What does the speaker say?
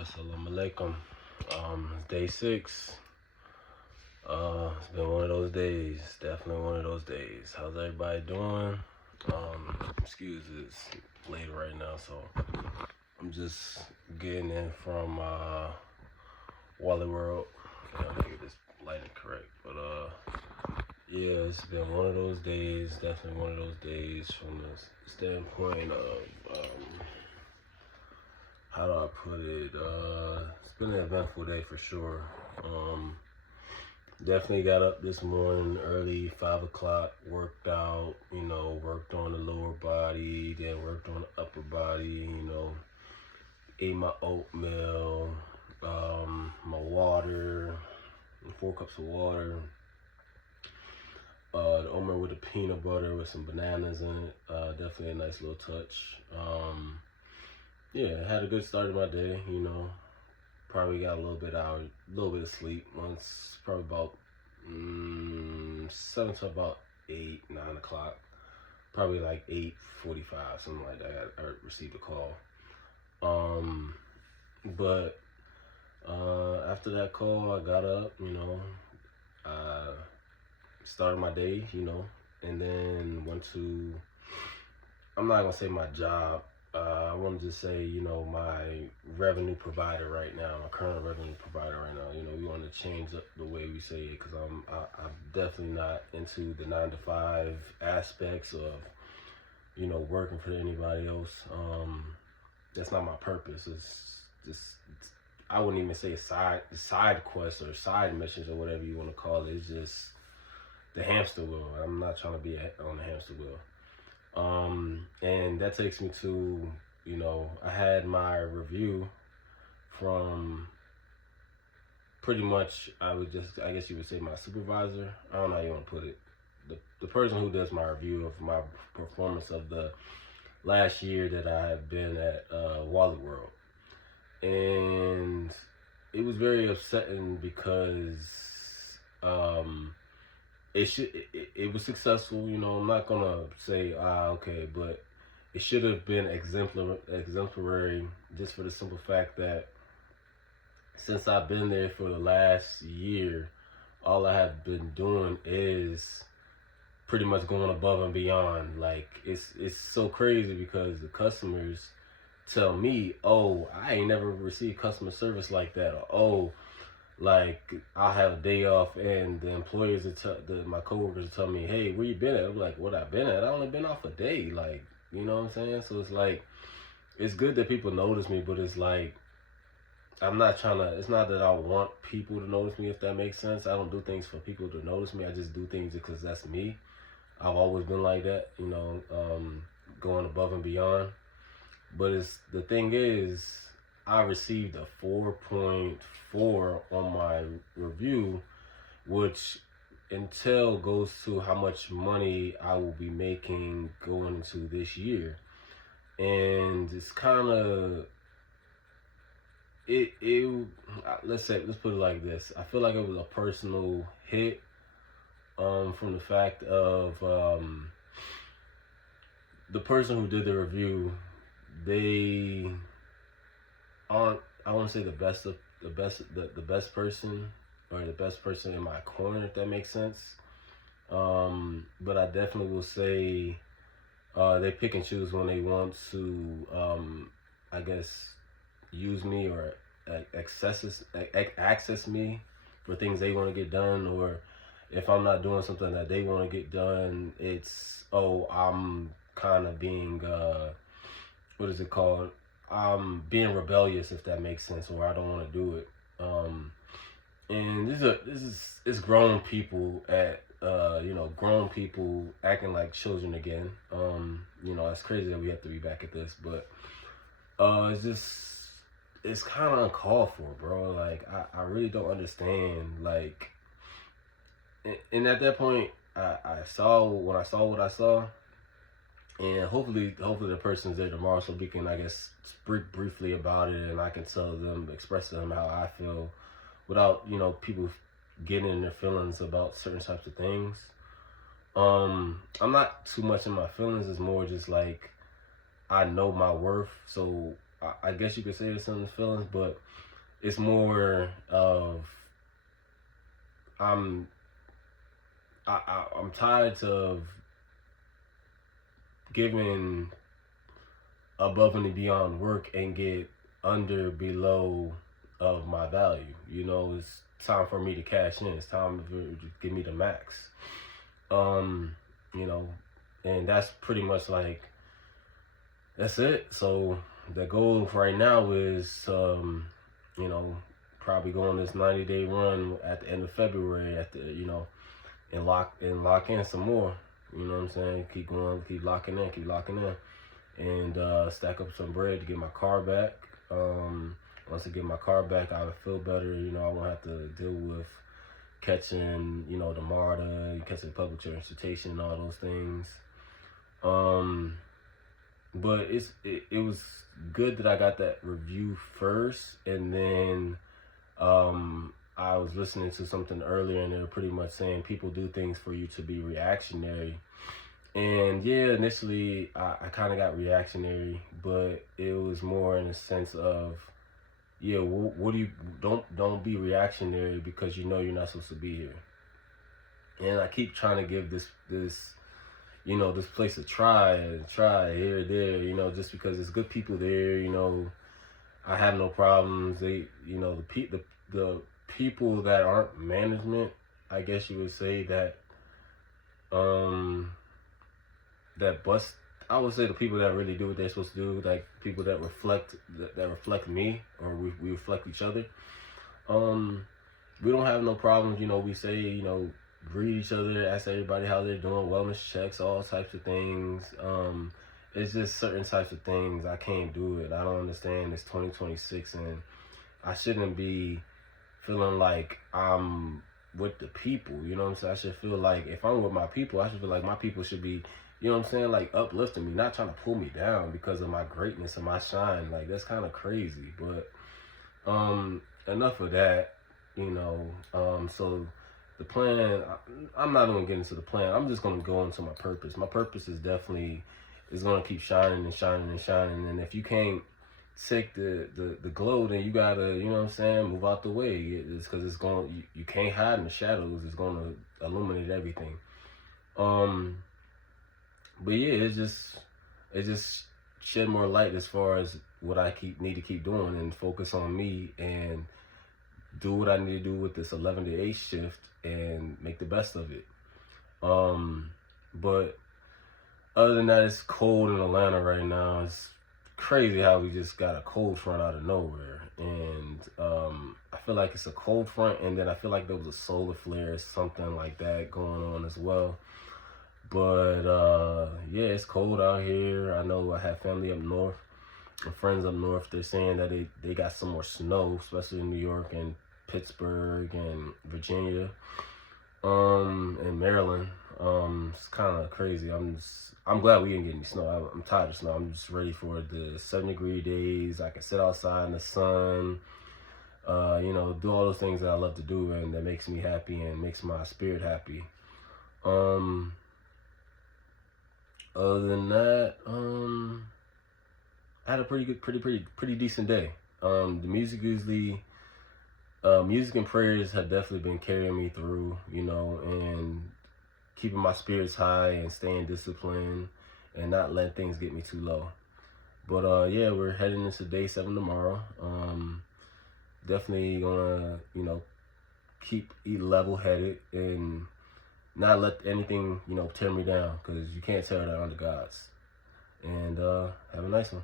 Assalamu alaikum. It's day 6. It's been one of those days. Definitely one of those days. How's everybody doing? Excuse it's late right now, so I'm just getting in from Wally World. Okay, I'll get this lighting correct. But yeah, it's been one of those days. Definitely one of those days from the standpoint of how do I put it? It's been an eventful day for sure. Definitely got up this morning early, 5 o'clock, worked out, worked on the lower body, then worked on the upper body, ate my oatmeal, my water, 4 cups of water, the oatmeal with the peanut butter with some bananas in it, definitely a nice little touch. Yeah, had a good start of my day, probably got a little bit of sleep once, probably about 7 to about 8, 9 o'clock, probably like 8:45, something like that. I received a call. But after that call, I got up, I started my day, and then went to, I'm not gonna say my job. I want to just say, my revenue provider right now, my current revenue provider right now. We want to change up the way we say it, because I'm definitely not into the 9 to 5 aspects of, working for anybody else. That's not my purpose. It's just, I wouldn't even say side quests or side missions or whatever you want to call it. It's just the hamster wheel. I'm not trying to be on the hamster wheel. And that takes me to, I had my review from pretty much, I guess you would say my supervisor. I don't know how you want to put it. The person who does my review of my performance of the last year that I have been at Wally World. And it was very upsetting because it was successful, I'm not gonna say okay, but it should have been exemplary, just for the simple fact that since I've been there for the last year, all I have been doing is pretty much going above and beyond. Like, it's so crazy because the customers tell me, oh, I ain't never received customer service like that, or oh, like, I'll have a day off and the employers, my coworkers will tell me, hey, where you been at? I'm like, what I been at? I only been off a day. Like, you know what I'm saying? So it's like, it's good that people notice me, but it's like, it's not that I want people to notice me, if that makes sense. I don't do things for people to notice me. I just do things because that's me. I've always been like that, going above and beyond. But the thing is, I received a 4.4 on my review, which goes to how much money I will be making going into this year. And it's kind of, let's put it like this. I feel like it was a personal hit, from the fact of the person who did the review. They aren't, I want to say the best person, or the best person in my corner, if that makes sense. But I definitely will say they pick and choose when they want to, I guess, use me or access me for things they want to get done, or if I'm not doing something that they want to get done, it's, oh, I'm kind of being, what is it called? I'm being rebellious, if that makes sense, or I don't want to do it. And it's grown people grown people acting like children again. It's crazy that we have to be back at this, but it's kind of uncalled for, bro. Like, I really don't understand. Like, and at that point, I saw what I saw. And hopefully the person's there tomorrow, so we can, I guess, speak briefly about it, and I can express to them how I feel, without, people getting in their feelings about certain types of things. I'm not too much in my feelings. It's more just like, I know my worth, so I guess you could say it's in the feelings, but it's more of I'm I'm tired of giving above and beyond work and get under below of my value. You know, it's time for me to cash in. It's time to give me the max. Um, you know, and that's pretty much like that's it. So the goal right now is you know, probably go on this 90-day run at the end of February at the, you know, and lock in some more. You know what I'm saying? Keep going, keep locking in, and stack up some bread to get my car back. Once I get my car back, I'll feel better. You know, I won't have to deal with catching, you know, the MARTA, catching public transportation, and all those things. But it was good that I got that review first, and then I was listening to something earlier, and they were pretty much saying people do things for you to be reactionary. And yeah, initially I kind of got reactionary, but it was more in a sense of, yeah, what do you don't be reactionary because you know you're not supposed to be here. And I keep trying to give this you know, this place a try here, there, you know, just because there's good people there. You know, I have no problems. They, you know, the people that aren't management, I guess you would say, that that bust. I would say the people that really do what they're supposed to do, like people that reflect me, or we reflect each other. We don't have no problems. You know, we say, you know, greet each other, ask everybody how they're doing, wellness checks, all types of things. It's just certain types of things I can't do it. I don't understand. It's 2026, and I shouldn't be feeling like I'm with the people. You know what I'm saying? I should feel like if I'm with my people, I should feel like my people should be, you know what I'm saying, like uplifting me, not trying to pull me down because of my greatness and my shine. Like, that's kind of crazy. But enough of that. You know, so the plan, I'm not going to get into the plan. I'm just going to go into my purpose. My purpose is definitely is going to keep shining and shining and shining. And if you can't take the glow, then you got to, you know what I'm saying, move out the way. It's because it's going, you can't hide in the shadows. It's going to illuminate everything. But yeah, it just shed more light as far as what I need to keep doing, and focus on me and do what I need to do with this 11 to 8 shift and make the best of it. But other than that, it's cold in Atlanta right now. It's crazy how we just got a cold front out of nowhere. And I feel like it's a cold front, and then I feel like there was a solar flare or something like that going on as well. But yeah, it's cold out here. I know I have family up north, and friends up north. They're saying that they got some more snow, especially in New York and Pittsburgh and Virginia, and Maryland. It's kind of crazy. I'm glad we didn't get any snow. I'm tired of snow. I'm just ready for the 7-degree days. I can sit outside in the sun, you know, do all those things that I love to do and that makes me happy and makes my spirit happy. Other than that, I had a pretty decent day. The music usually, music and prayers have definitely been carrying me through, you know, and keeping my spirits high and staying disciplined and not letting things get me too low. But yeah, we're heading into day 7 tomorrow. Definitely gonna, you know, keep level-headed and not let anything, you know, tear me down, because you can't tear down the gods. And have a nice one.